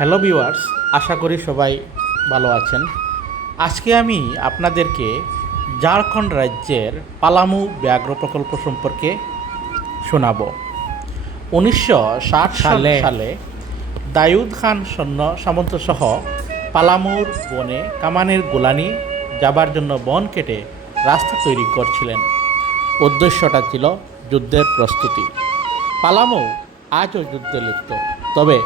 Hello viewers, আশা করি সবাই ভালো আছেন। আজকে আমি আপনাদেরকে ঝাড়খণ্ড রাজ্যের পালামু ব্যাঘ্র প্রকল্প সম্পর্কে শোনাব। 1960 সালে দাউদ খান সৈন্য সামন্ত সহ পালামুর বনে কামানের গোলানি যাবার জন্য বন কেটে রাস্তা তৈরি করছিলেন। উদ্দেশ্যটা ছিল যুদ্ধের প্রস্তুতি। পালামু আজও যুদ্ধে লিপ্ত, তবে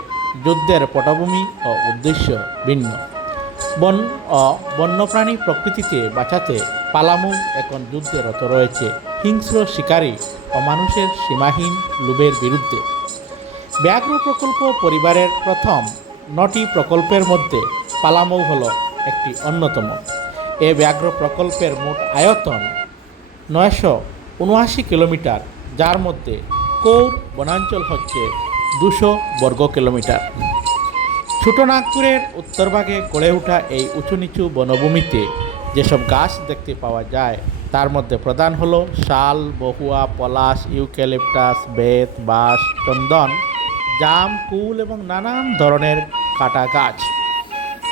যুদ্ধের পটভূমি ও উদ্দেশ্য ভিন্ন। বন ও বন্যপ্রাণী প্রকৃতিতে বাঁচাতে পালামু এখন যুদ্ধে রত রয়েছে হিংস্র শিকারী ও মানুষের সীমাহীন লোভের বিরুদ্ধে। ব্যাঘ্র প্রকল্প পরিবারের প্রথম 9টি প্রকল্পের মধ্যে পালামু হল একটি অন্যতম। এ ব্যাঘ্র প্রকল্পের মোট আয়তন 979 কিলোমিটার, যার মধ্যে কৌর বনাঞ্চল হচ্ছে 200 বর্গ কিলোমিটার। ছোটনাগপুরের উত্তরভাগে গড়ে ওঠা এই উঁচু নিচু বনভূমিতে যেসব গাছ দেখতে পাওয়া যায় তার মধ্যে প্রধান হলো শাল, বহুয়া, পলাশ, ইউক্যালিপটাস, বেত, বাঁশ, চন্দন, জাম, কুল এবং নানান ধরনের কাটা গাছ।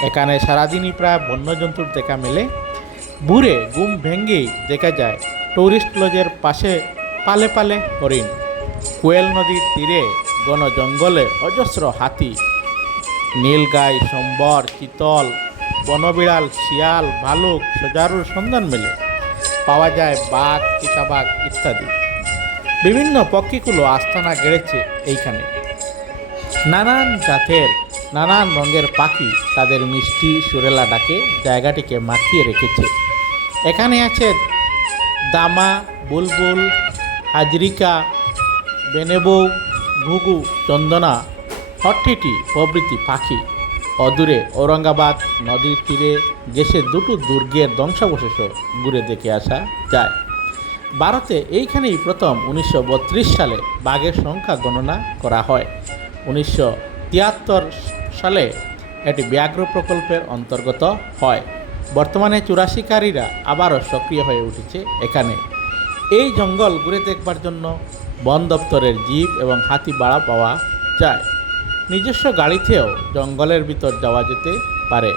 এখানে সারাদিনই প্রায় বন্যজন্তুর দেখা মেলে। ভোরে ঘুম ভেঙেই দেখা যায় টুরিস্ট লজের পাশে পালে পালে হরিণ, কোয়েল নদীর তীরে ঘন জঙ্গলে অজস্র হাতি, নীলগাই, সম্বর, চিতল, বনবিড়াল, শিয়াল, ভালুক, সজারুর সন্ধান মেলে। পাওয়া যায় বাঘ, চিতাবাঘ ইত্যাদি। বিভিন্ন পক্ষীগুলো আস্তানা গেড়েছে এইখানে। নানান জাতের নানান রঙের পাখি তাদের মিষ্টি সুরেলা ডাকে জায়গাটিকে মাতিয়ে রেখেছে। এখানে আছে দামা, বুলবুল, হাজরিকা, বেনেবৌ, ঘুঘু, চন্দনা, হট্টিটি প্রভৃতি পাখি। অদূরে ঔরঙ্গাবাদ নদীর তীরে গেছে দুটো দুর্গের ধ্বংসাবশেষও ঘুরে দেখে আসা যায়। ভারতে এইখানেই প্রথম 1932 সালে বাঘের সংখ্যা গণনা করা হয়। 1973 সালে এটি ব্যাঘ্র প্রকল্পের অন্তর্গত হয়। বর্তমানে চুরাশিকারীরা আবারও সক্রিয় হয়ে উঠেছে এখানে। এই জঙ্গল ঘুরে দেখবার জন্য বন দপ্তরের জিপ এবং হাতি ভাড়া পাওয়া যায়। নিজস্ব গাড়িতেও জঙ্গলের ভিতর যাওয়া যেতে পারে।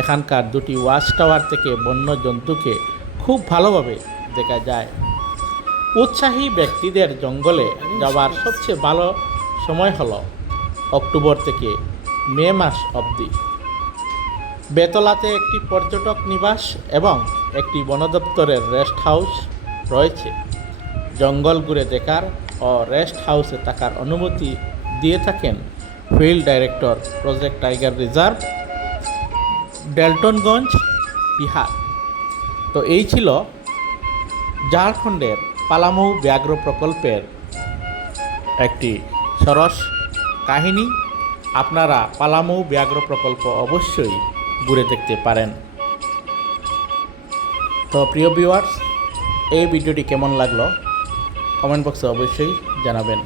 এখানকার দুটি ওয়াচ টাওয়ার থেকে বন্য জন্তুকে খুব ভালোভাবে দেখা যায়। উৎসাহী ব্যক্তিদের জঙ্গলে যাওয়ার সবচেয়ে ভালো সময় হলো অক্টোবর থেকে মে মাস অবধি। বেতলাতে একটি পর্যটক নিবাস এবং একটি বন দপ্তরের রেস্ট হাউস রয়েছে। জঙ্গল ঘুরে দেখার ও রেস্ট হাউসে থাকার অনুমতি দিয়ে থাকেন field director, project tiger reserve, Daltonganj, Bihar. তো এই ছিল ঝাড়খণ্ডের পালামু ব্যাঘ্র প্রকল্পের একটি সরস কাহিনী। আপনারা পালামু ব্যাঘ্র প্রকল্প অবশ্যই ঘুরে দেখতে পারেন। তো প্রিয় ভিউয়ার্স, এই ভিডিওটি কেমন লাগলো কমেন্ট বক্সে অবশ্যই জানাবেন।